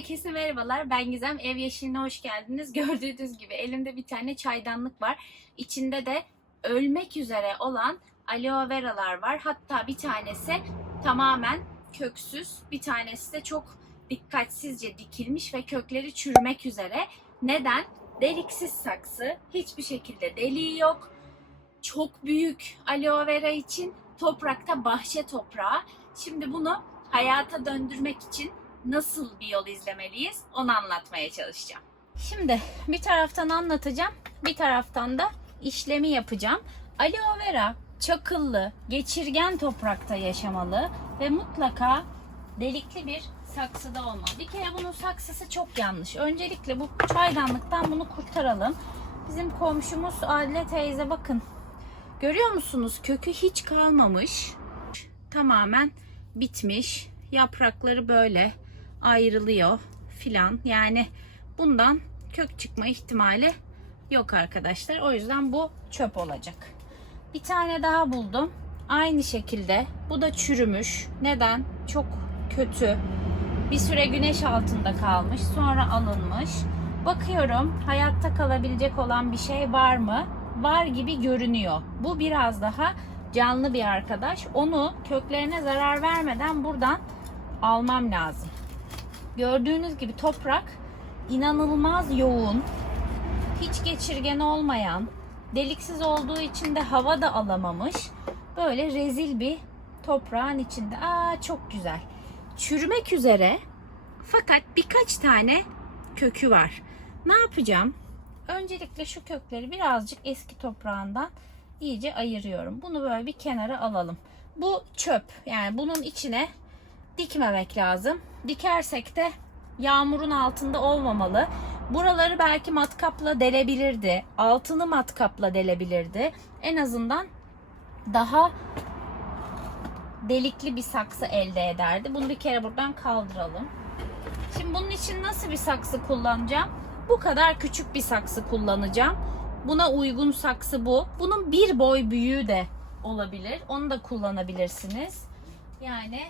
Herkese merhabalar. Ben Gizem. Ev Yeşiline hoş geldiniz. Gördüğünüz gibi elimde bir tane çaydanlık var. İçinde de ölmek üzere olan aloe veralar var. Hatta bir tanesi tamamen köksüz. Bir tanesi de çok dikkatsizce dikilmiş ve kökleri çürümek üzere. Neden? Deliksiz saksı. Hiçbir şekilde deliği yok. Çok büyük aloe vera için toprakta bahçe toprağı. Şimdi bunu hayata döndürmek için nasıl bir yol izlemeliyiz onu anlatmaya çalışacağım. Şimdi bir taraftan anlatacağım, bir taraftan da işlemi yapacağım. Aloe vera çakıllı, geçirgen toprakta yaşamalı ve mutlaka delikli bir saksıda olmalı. Bir kere bunun saksısı çok yanlış. Öncelikle bu çaydanlıktan bunu kurtaralım. Bizim komşumuz Adile teyze bakın. Görüyor musunuz? Kökü hiç kalmamış. Tamamen bitmiş. Yaprakları böyle ayrılıyor filan. Yani bundan kök çıkma ihtimali yok arkadaşlar. O yüzden bu çöp olacak. Bir tane daha buldum. Aynı şekilde. Bu da çürümüş. Neden? Çok kötü. Bir süre güneş altında kalmış. Sonra alınmış. Bakıyorum hayatta kalabilecek olan bir şey var mı? Var gibi görünüyor. Bu biraz daha canlı bir arkadaş. Onu köklerine zarar vermeden buradan almam lazım. Gördüğünüz gibi toprak inanılmaz yoğun, hiç geçirgen olmayan, deliksiz olduğu için de hava da alamamış. Böyle rezil bir toprağın içinde. Aa çok güzel. Çürümek üzere fakat birkaç tane kökü var. Ne yapacağım? Öncelikle şu kökleri birazcık eski toprağından iyice ayırıyorum. Bunu böyle bir kenara alalım. Bu çöp. Yani bunun içine dikmemek lazım. Dikersek de yağmurun altında olmamalı. Buraları belki matkapla delebilirdi. Altını matkapla delebilirdi. En azından daha delikli bir saksı elde ederdi. Bunu bir kere buradan kaldıralım. Şimdi bunun için nasıl bir saksı kullanacağım? Bu kadar küçük bir saksı kullanacağım. Buna uygun saksı bu. Bunun bir boy büyüğü de olabilir. Onu da kullanabilirsiniz. Yani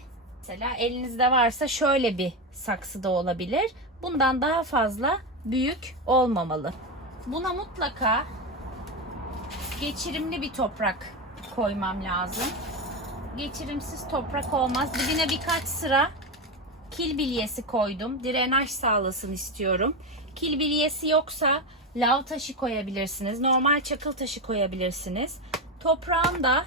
mesela elinizde varsa şöyle bir saksı da olabilir. Bundan daha fazla büyük olmamalı. Buna mutlaka geçirimli bir toprak koymam lazım. Geçirimsiz toprak olmaz. Dibine birkaç sıra kil bilyesi koydum. Drenaj sağlasın istiyorum. Kil bilyesi yoksa lav taşı koyabilirsiniz. Normal çakıl taşı koyabilirsiniz. Toprağın da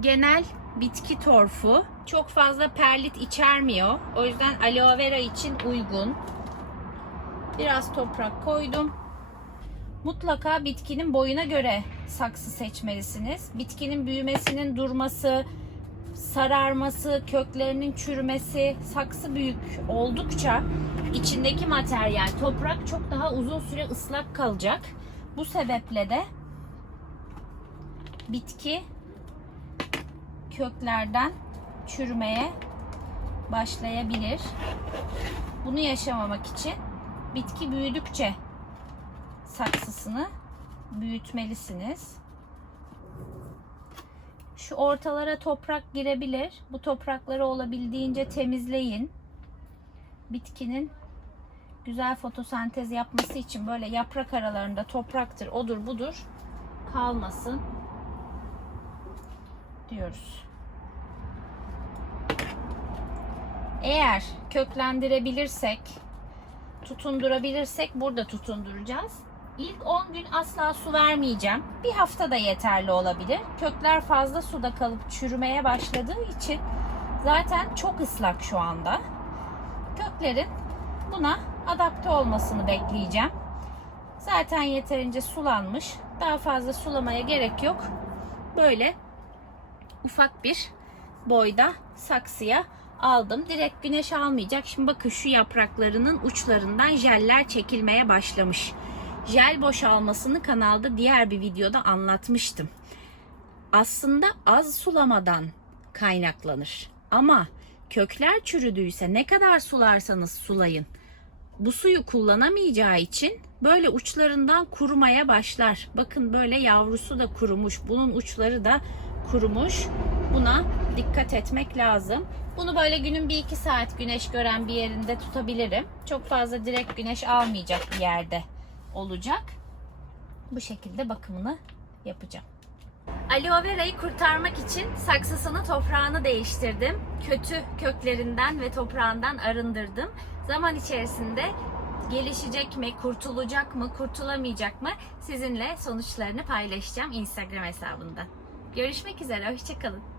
genel bitki torfu. Çok fazla perlit içermiyor. O yüzden aloe vera için uygun. Biraz toprak koydum. Mutlaka bitkinin boyuna göre saksı seçmelisiniz. Bitkinin büyümesinin durması, sararması, köklerinin çürümesi, saksı büyük oldukça içindeki materyal, toprak çok daha uzun süre ıslak kalacak. Bu sebeple de bitki köklerden çürümeye başlayabilir. Bunu yaşamamak için bitki büyüdükçe saksısını büyütmelisiniz. Şu ortalara toprak girebilir. Bu toprakları olabildiğince temizleyin. Bitkinin güzel fotosentez yapması için böyle yaprak aralarında topraktır, odur budur kalmasın diyoruz. Eğer köklendirebilirsek, tutundurabilirsek burada tutunduracağız. İlk 10 gün asla su vermeyeceğim. Bir hafta da yeterli olabilir. Kökler fazla suda kalıp çürümeye başladığı için zaten çok ıslak şu anda. Köklerin buna adapte olmasını bekleyeceğim. Zaten yeterince sulanmış. Daha fazla sulamaya gerek yok. Böyle ufak bir boyda saksıya aldım. Direkt güneş almayacak. Şimdi bakın şu yapraklarının uçlarından jeller çekilmeye başlamış. Jel boşalmasını kanalda diğer bir videoda anlatmıştım. Aslında az sulamadan kaynaklanır. Ama kökler çürüdüyse ne kadar sularsanız sulayın. Bu suyu kullanamayacağı için böyle uçlarından kurumaya başlar. Bakın böyle yavrusu da kurumuş. Bunun uçları da kurumuş. Buna dikkat etmek lazım. Bunu böyle günün bir iki saat güneş gören bir yerinde tutabilirim. Çok fazla direkt güneş almayacak bir yerde olacak. Bu şekilde bakımını yapacağım. Aloe vera'yı kurtarmak için saksısını toprağını değiştirdim. Kötü köklerinden ve toprağından arındırdım. Zaman içerisinde gelişecek mi, kurtulacak mı, kurtulamayacak mı sizinle sonuçlarını paylaşacağım Instagram hesabından. Görüşmek üzere, hoşçakalın.